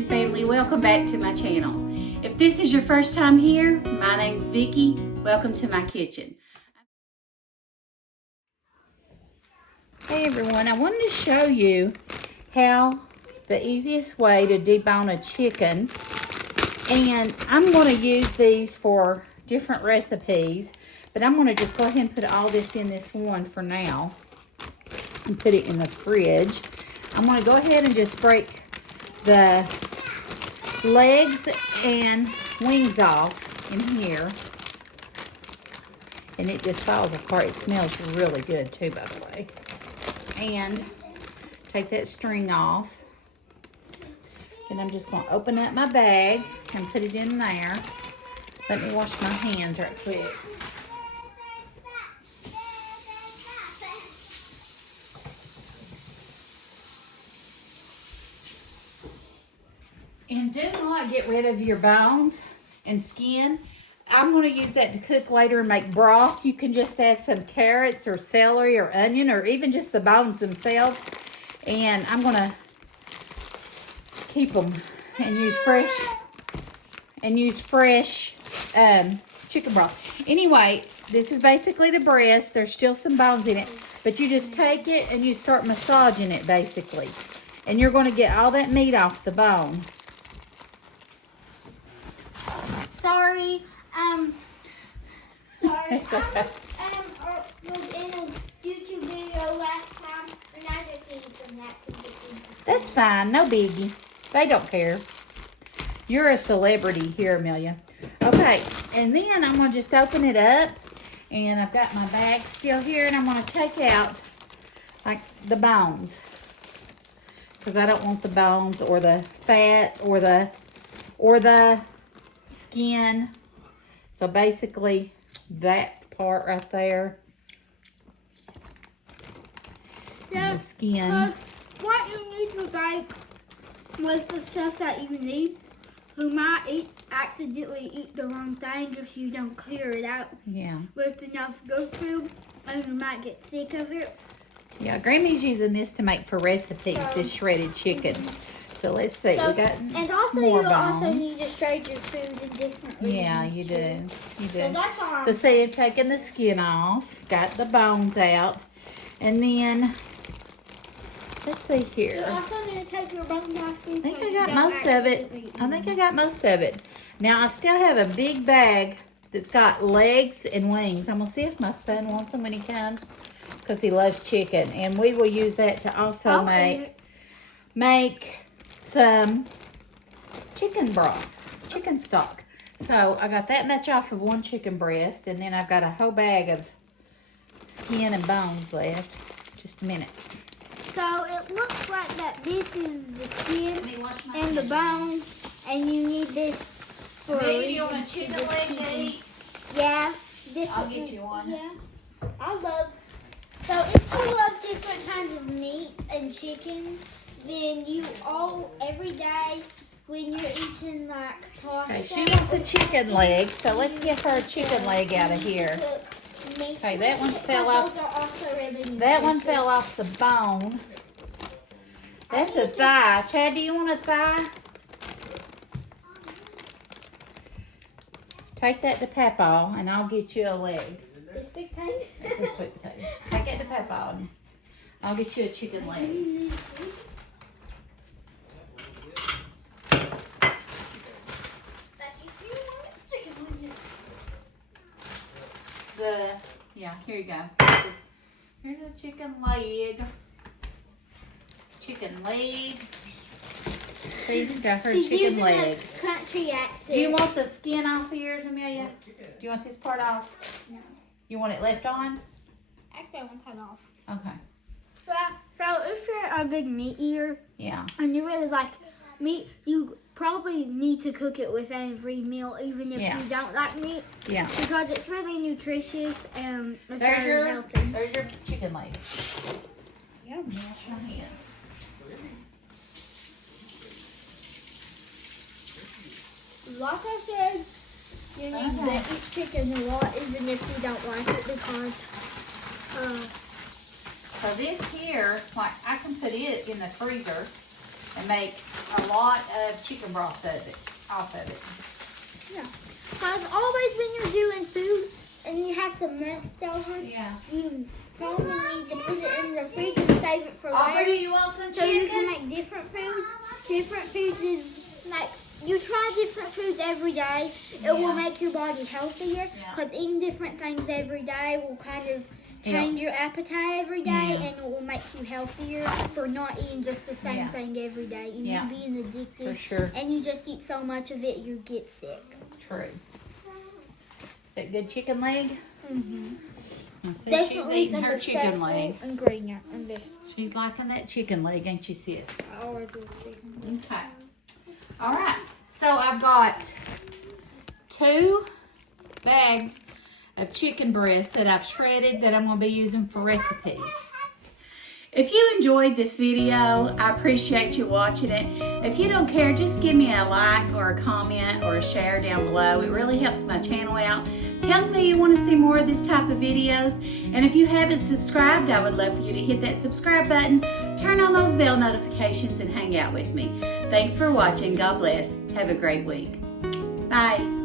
YouTube family, welcome back to my channel. If this is your first time here, my name's Vickie. Welcome to my kitchen. Hey everyone, I wanted to show you how the easiest way to debone a chicken, and I'm going to use these for different recipes, but I'm going to just go ahead and put all this in this one for now and put it in the fridge. I'm going to go ahead and just break the legs and wings off in here, and it just falls apart. It smells really good too, by the way. And take that string off, and I'm just going to open up my bag and put it in there. Let me wash my hands right quick. And do not get rid of your bones and skin. I'm going to use that to cook later and make broth. You can just add some carrots or celery or onion or even just the bones themselves. And I'm going to keep them and use fresh chicken broth. Anyway, this is basically the breast. There's still some bones in it, but you just take it and you start massaging it basically. And you're going to get all that meat off the bone. Sorry, It's okay. I was in a YouTube video last time, and I just needed some napkins. That's fine, no biggie. They don't care. You're a celebrity here, Amelia. Okay, and then I'm going to just open it up, and I've got my bag still here, and I'm going to take out like the bones, because I don't want the bones or the fat or the skin. So basically that part right there, Yeah, the skin. because what you need to bake with the stuff that you need, you might accidentally eat the wrong thing if you don't clear it out Yeah. with enough good food, and you might get sick of it. Yeah, Grammy's using this to make for recipes, this shredded chicken. So let's see, we got and also more you also bones. need to shred your food in different regions. Yeah, you do. You do. So that's all. So see, you've taken the skin off, got the bones out, and then let's see You here. also need to take your bones off. I think I got most of it. I think I got most of it. Now I still have a big bag that's got legs and wings. I'm gonna see if my son wants them when he comes, because he loves chicken, and we will use that to also make some chicken broth, chicken stock. So I got that much off of one chicken breast, and then I've got a whole bag of skin and bones left. Just a minute. So it looks like that this is the skin Let me wash my and the hands. bones, and you need this for Maybe you want a chicken leg to eat? Yeah. I'll get you one. Yeah. I love. So if you love different kinds of meats and chicken, then you every day when you're eating like pasta. Okay, she wants a chicken leg, so let's get her a chicken leg out of here. Okay, that one fell off. Those are also really That one nutritious. fell off the bone. That's a thigh. Chad, do you want a thigh? Take that to Papa, and I'll get you a leg. This big thing. That's a sweet potato. Take it to Papa, and I'll get you a chicken leg. Here you go. Here's a chicken leg. Chicken leg. See, got her She's chicken using leg. a country accent. Do you want the skin off of yours, Amelia? Do you want this part off? No. You want it left on? Actually, I want that off. Okay. So if you're a big meat eater Yeah. and you really like meat, you probably need to cook it with every meal, even if you don't like meat. Yeah. Because it's really nutritious and it's There's very healthy. There's your chicken leg. Yeah. Wash my hands. Like I said, you need to eat chicken a lot, even if you don't like it, because So this here, like I can put it in the freezer and make a lot of chicken broth off of it. Yeah. Because always when you're doing food and you have some leftovers, you probably need to put it in the fridge and save it for Aubrey, do later. you want some So chicken? you can make different foods. Different foods is like, you try different foods every day. It will make your body healthier because eating different things every day will kind of change your appetite every day and it will make you healthier for not eating just the same thing every day and you being addicted. For sure. And you just eat so much of it you get sick. True. That good chicken leg? Mm-hmm. So she's eating her chicken leg. Ingredient in this. She's liking that chicken leg, ain't she, sis? I always love chicken. Okay. All right. So I've got 2 bags of chicken breast that I've shredded that I'm going to be using for recipes. If you enjoyed this video, I appreciate you watching it. If you don't care, just give me a like or a comment or a share down below. It really helps my channel out. Tells me you want to see more of this type of videos. And if you haven't subscribed, I would love for you to hit that subscribe button, turn on those bell notifications, and hang out with me. Thanks for watching. God bless. Have a great week. Bye.